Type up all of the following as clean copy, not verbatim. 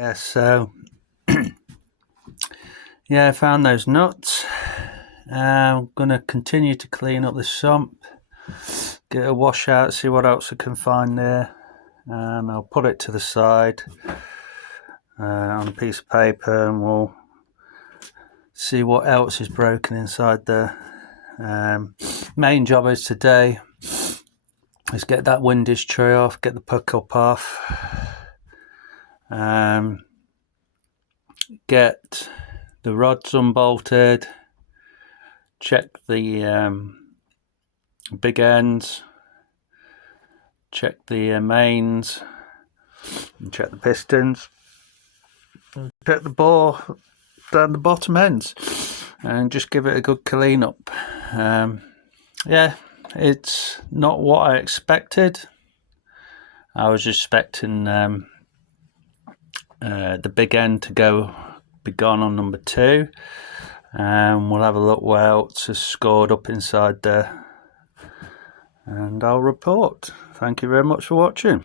Yeah, so yeah, I found those nuts. I'm gonna continue to clean up the sump, get a washout, see what else I can find there, and I'll put it to the side on a piece of paper, and we'll see what else is broken inside there. Main job is today is get that windage tray off, get the puck up off, get the rods unbolted, check the big ends, check the mains, and check the pistons, check the bore down the bottom ends, and just give it a good clean up. Yeah, it's not what I expected. I was expecting the big end to be gone on number 2, and we'll have a look what else is scored up inside there, and I'll report. Thank you very much for watching.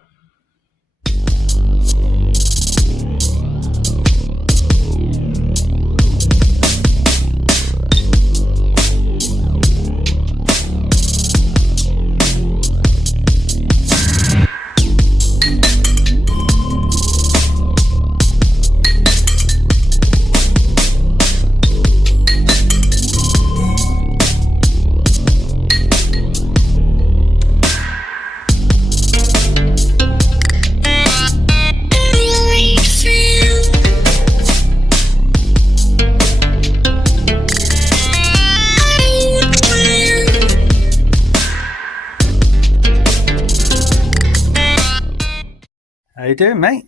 How you doing, mate?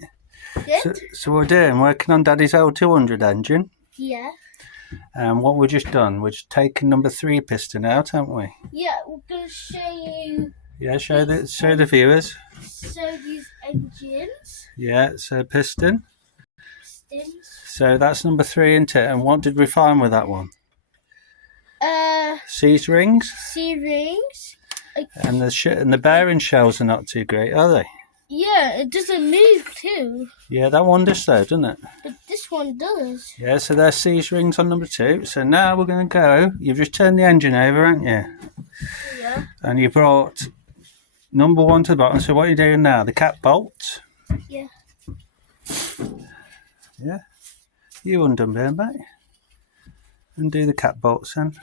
Good. So we're working on Daddy's L200 engine. Yeah. And what we've just done, we're just taking number 3 piston out, haven't we? Yeah, we're going to show you. Yeah, show the viewers. So these engines. Yeah, so piston. Pistons. So that's number 3, isn't it? And what did we find with that one? C-rings. C-rings. And the bearing shells are not too great, are they? Yeah, it doesn't move too. Yeah, that one does though, doesn't it? But this one does. Yeah, so there's C-rings on number 2. So now we're going to go. You've just turned the engine over, haven't you? Yeah. And you brought number 1 to the bottom. So what are you doing now? The cap bolts? Yeah. Yeah. You undone there, mate. Undo the cap bolts then.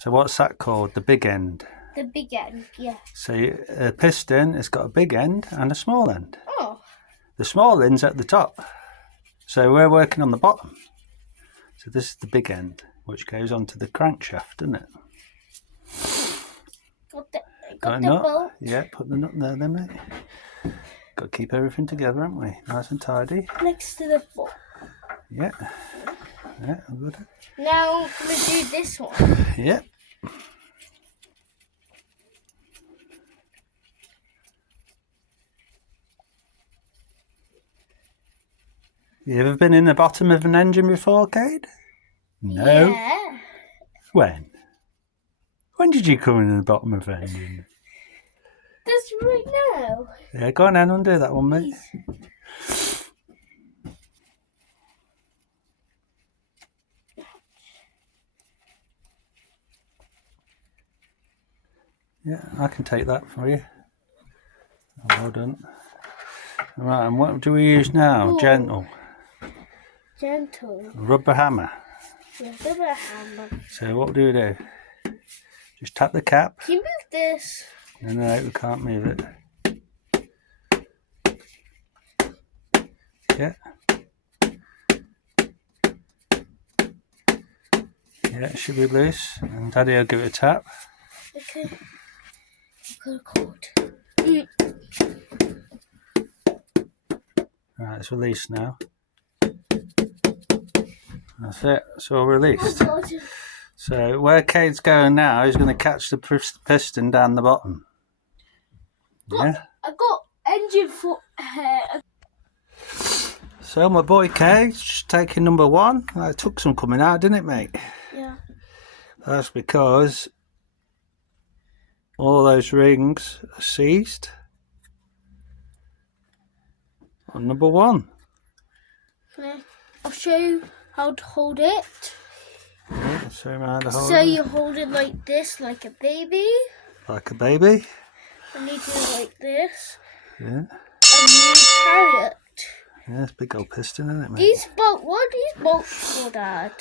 So what's that called? The big end? The big end, yeah. So a piston has got a big end and a small end. Oh. The small end's at the top. So we're working on the bottom. So this is the big end, which goes onto the crankshaft, doesn't it? Got the nut? bolt. Yeah, put the nut there then, mate. Got to keep everything together, haven't we? Nice and tidy. Next to the bolt. Yeah. Yeah, good. Now I'm going to do this one. Yeah. You ever been in the bottom of an engine before, Kate? No. Yeah. When? When did you come in the bottom of an engine? That's right now. Yeah, go on then, undo that one, mate. Yeah, I can take that for you. Well done. Right, and what do we use now? Ooh. Gentle. Gentle. Rubber hammer. Yeah, rubber hammer. So what do we do? Just tap the cap. Can you move this? No, we can't move it. Yeah. Yeah, it should be loose. And Daddy will give it a tap. Okay. I've got a cord. Right, it's released now. That's it. It's all released. Oh, God. So where Cade's going now, he's going to catch the piston down the bottom. Yeah. I got engine for So my boy Cade's just taking number 1. It took some coming out, didn't it, mate? Yeah. That's because all those rings are seized on number 1. I'll show you how to hold it. Yeah, show me how to hold So it. you hold it like this, like a baby. Like a baby. And you do it like this. Yeah. And you carry it. Yeah, it's a big old piston, isn't it, mate? What are these bolts for, Dad?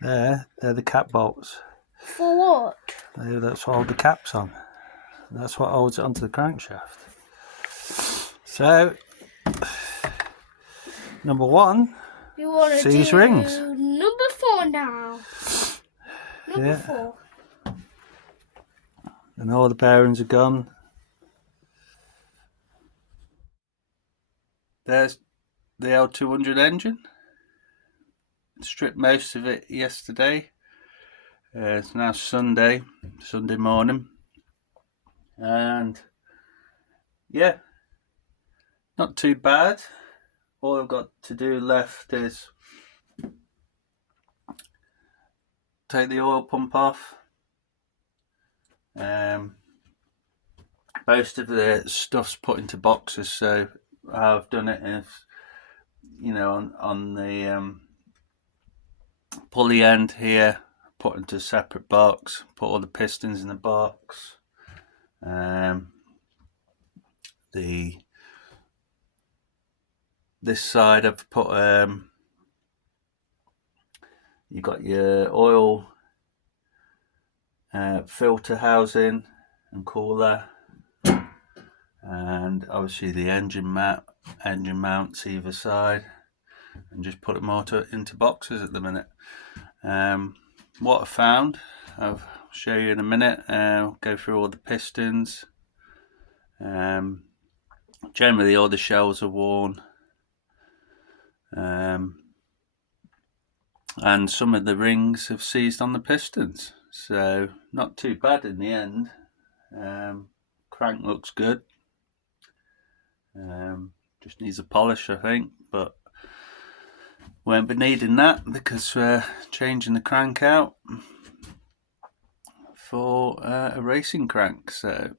They're the cap bolts. For what? That's what hold the caps on. That's what holds it onto the crankshaft. So, number 1, You want to seize do rings. number 4 now. Number 4. And all the bearings are gone. There's the L200 engine. Stripped most of it yesterday. It's now Sunday morning. And yeah, not too bad. All I've got to do left is take the oil pump off. Most of the stuff's put into boxes, so I've done it as, on the pulley end here, put into a separate box, put all the pistons in the box. This side I've put you've got your oil filter housing and cooler, and obviously the engine mounts either side, and just put them all into boxes at the minute. What I found, I'll show you in a minute. Go through all the pistons. Generally all the shells are worn, and some of the rings have seized on the pistons, so not too bad in the end. Crank looks good. Just needs a polish, I think, but won't be needing that because we're changing the crank out for a racing crank. So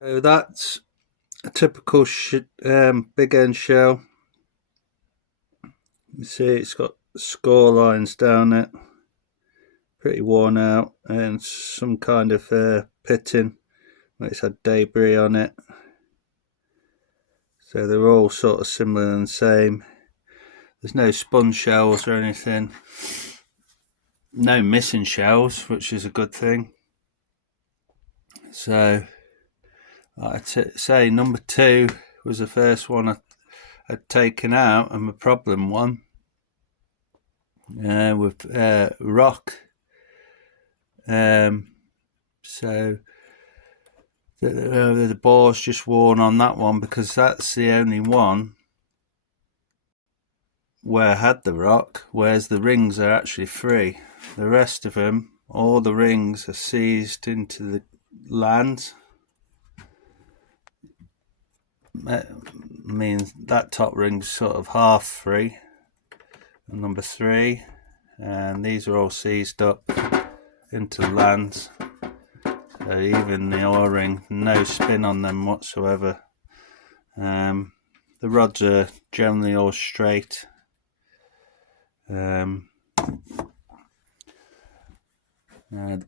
that's a typical big end shell. You see it's got score lines down it, pretty worn out, and some kind of pitting where it's had debris on it. So they're all sort of similar and the same. There's no spun shells or anything. No missing shells, which is a good thing. So I'd say number 2 was the first one I had taken out, and my problem one with rock. So the bore's just worn on that one because that's the only one where I had the rock, whereas the rings are actually free. The rest of them, all the rings are seized into the land. That means that top ring's sort of half free, number 3, and these are all seized up into the lands. So even the O-ring, no spin on them whatsoever. The rods are generally all straight. The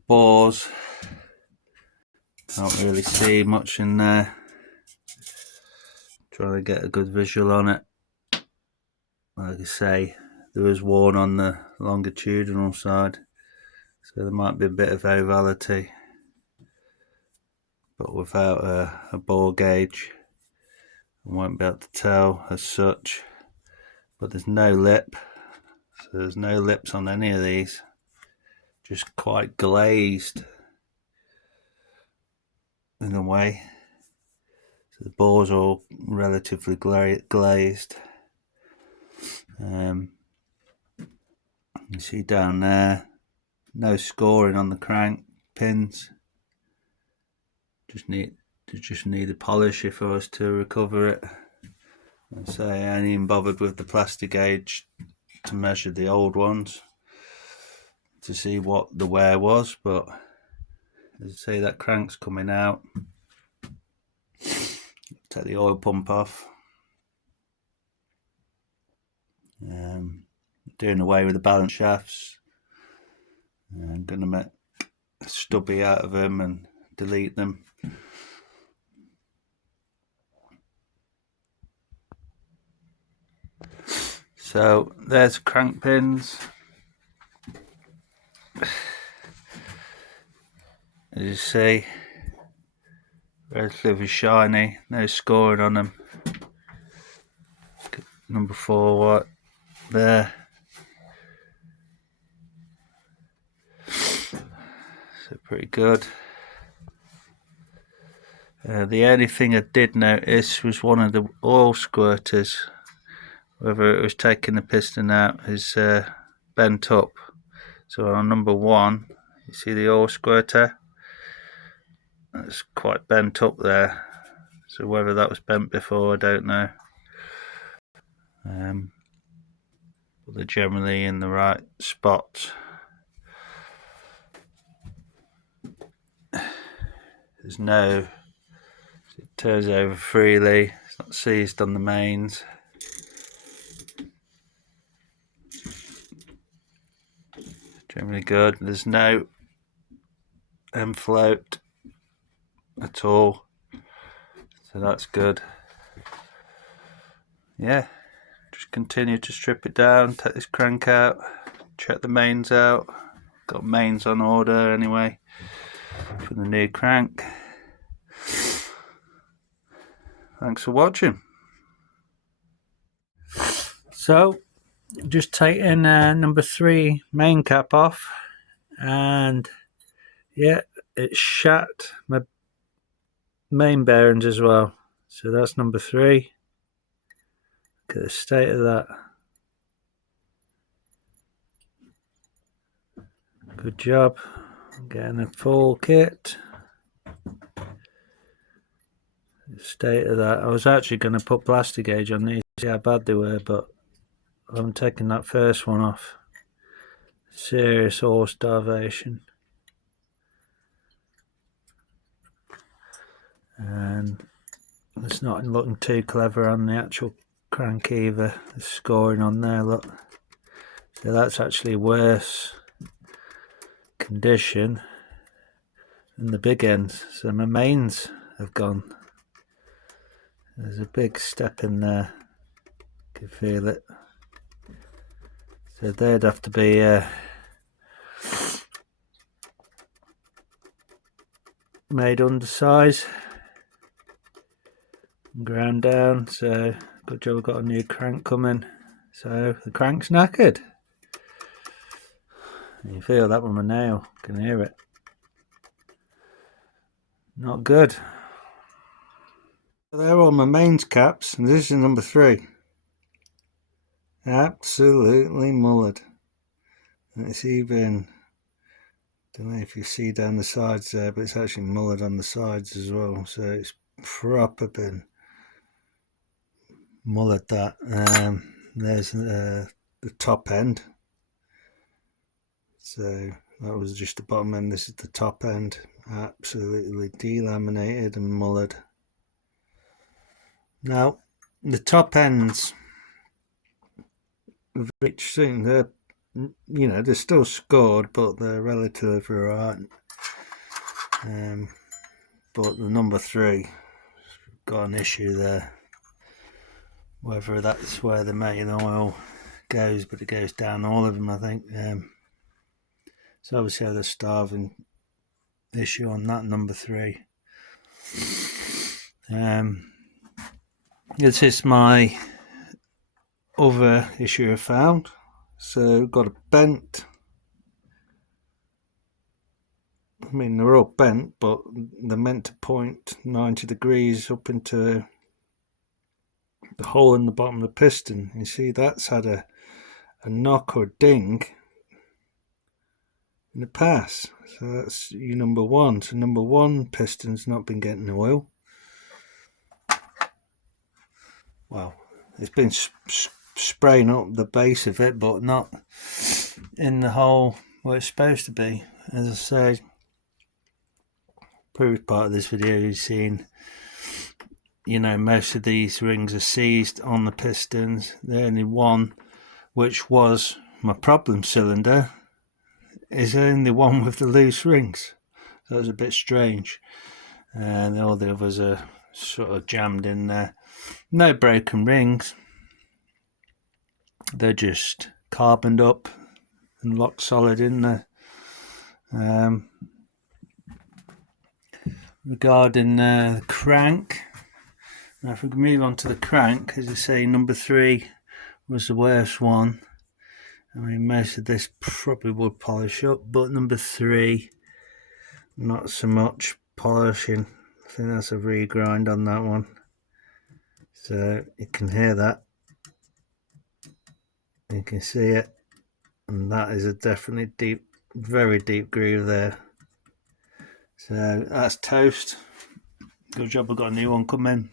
bores, can't really see much in there. Trying to get a good visual on it. Like I say, there is worn on the longitudinal side, so there might be a bit of ovality, but without a bore gauge, I won't be able to tell as such. But there's no lip, so there's no lips on any of these, just quite glazed in a way. So the bore's all relatively glazed. You see down there, no scoring on the crank pins. Just need a polish if I was to recover it. I say I ain't even bothered with the plastic gauge to measure the old ones. to see what the wear was, but as I say, that crank's coming out. Take the oil pump off. Doing away with the balance shafts. I'm going to make a stubby out of them and delete them. So there's crank pins. As you see, relatively shiny, no scoring on them. Number 4 what there. So pretty good. The only thing I did notice was one of the oil squirters, whether it was taking the piston out, is bent up. So on number 1, you see the oil squirter? That's quite bent up there. So whether that was bent before, I don't know. But they're generally in the right spot. There's no, it turns over freely, it's not seized on the mains. Generally good. There's no end float at all, so that's good. Yeah, just continue to strip it down, take this crank out, check the mains out. Got mains on order anyway for the new crank. Thanks for watching. So just taking number 3 main cap off, and yeah, it shat my main bearings as well. So that's number 3. Look at the state of that. Good job getting a full kit. The state of that. I was actually going to put plastic gauge on these, see how bad they were, but I'm taking that first one off. Serious ore starvation. And it's not looking too clever on the actual crank either. The scoring on there, look. So that's actually worse condition than the big ends. So my mains have gone. There's a big step in there. You can feel it. So they'd have to be made undersize, ground down. So good job, I've got a new crank coming. So the crank's knackered. You feel that with my nail, you can hear it. Not good. There are my mains caps, and this is number 3. Absolutely mullered. And it's even, don't know if you see down the sides there, but it's actually mullered on the sides as well. So it's proper been mullered that. There's the top end. So that was just the bottom end. This is the top end. Absolutely delaminated and mullered. Now the top ends of each thing, they're, you know, they're still scored, but they're relatively right. But the number 3 got an issue there. Whether that's where the main oil goes, but it goes down all of them, I think. So obviously had a starving issue on that number 3. This is my other issue I found. So got a bent, I mean they're all bent, but they're meant to point 90 degrees up into the hole in the bottom of the piston. You see that's had a knock or ding in the pass. So that's your number 1. So number 1 piston's not been getting oil. Well, it's been spraying up the base of it, but not in the hole what it's supposed to be. As I say, previous part of this video you've seen, you know, most of these rings are seized on the pistons. The only one, which was my problem cylinder, is only one with the loose rings. So it was a bit strange. And all the others are sort of jammed in there. No broken rings. They're just carboned up and locked solid in there. Regarding the crank, now if we can move on to the crank, as I say, number 3 was the worst one. I mean, most of this probably would polish up, but number 3, not so much polishing. I think that's a regrind on that one. So you can hear that. You can see it. And that is a definitely deep, very deep groove there. So that's toast. Good job, I've got a new one coming.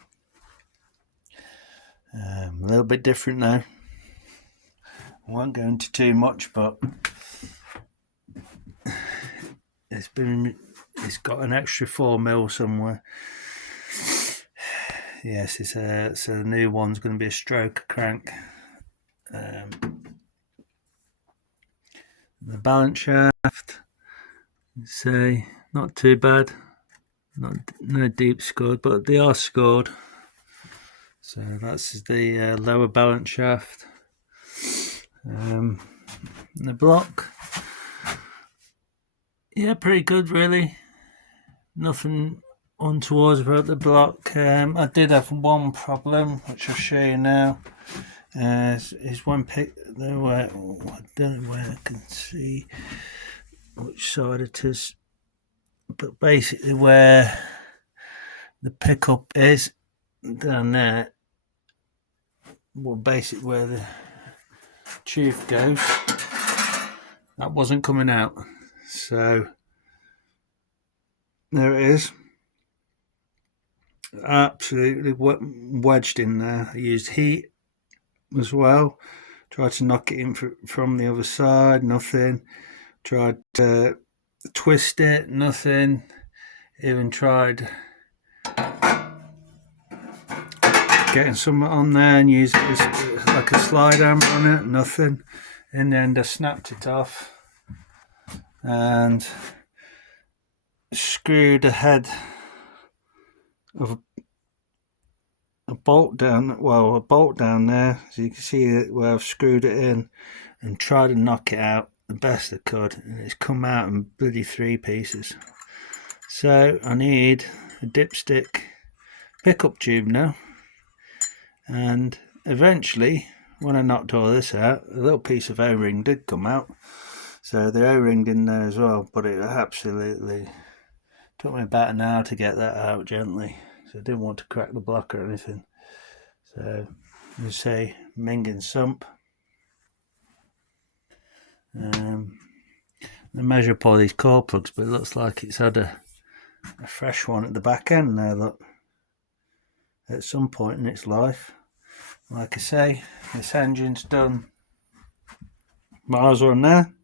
A little bit different now. I won't go into too much, but it's got an extra 4mm somewhere. Yes, so the new one's going to be a stroker crank. The balance shaft, say, not too bad. No deep scored, but they are scored. So that's the lower balance shaft. The block, yeah, pretty good really. Nothing untoward about the block. I did have one problem, which I'll show you now. Is one pick there where, I don't know where I can see which side it is, but basically where the pickup is down there, well, basically where the tube goes, that wasn't coming out, so there it is, absolutely wedged in there. I used heat as well, tried to knock it in from the other side, nothing. Tried to twist it, nothing. Even tried getting some on there and use it as like a slide hammer on it, nothing. In the end I snapped it off and screwed a head of a bolt down there, so you can see it where I've screwed it in, and tried to knock it out the best I could, and it's come out in bloody 3 pieces. So I need a dipstick pickup tube now, and eventually when I knocked all this out, a little piece of O-ring did come out, so the O-ringed in there as well, but it absolutely took me about an hour to get that out gently, so I didn't want to crack the block or anything. So you say Mingen sump. I measure up all these core plugs, but it looks like it's had a fresh one at the back end there, look, at some point in its life. Like I say, this engine's done miles on there,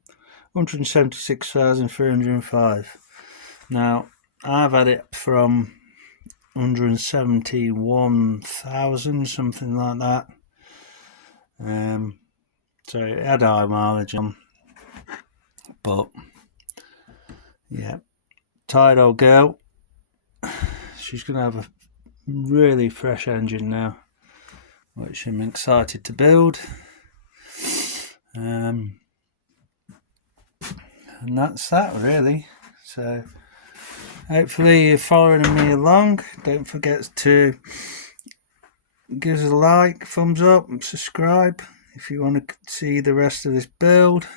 176,305. Now I've had it from 171,000, something like that. So it had high mileage on, but yeah, tired old girl. She's gonna have a really fresh engine now, which I'm excited to build. And that's that really. So hopefully you're following me along. Don't forget to give us a like, thumbs up, and subscribe if you want to see the rest of this build.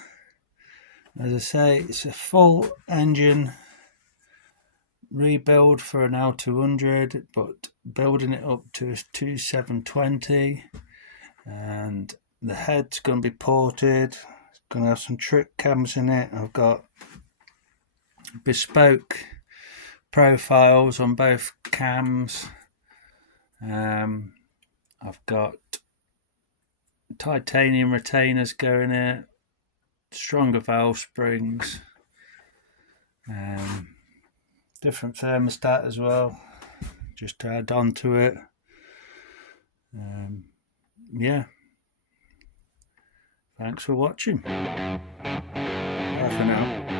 As I say, it's a full engine rebuild for an L200, but building it up to a 2720, and the head's going to be ported. It's going to have some trick cams in it. I've got bespoke profiles on both cams. I've got titanium retainers going in it, stronger valve springs, different thermostat as well, just to add on to it. Yeah, thanks for watching. Bye for now.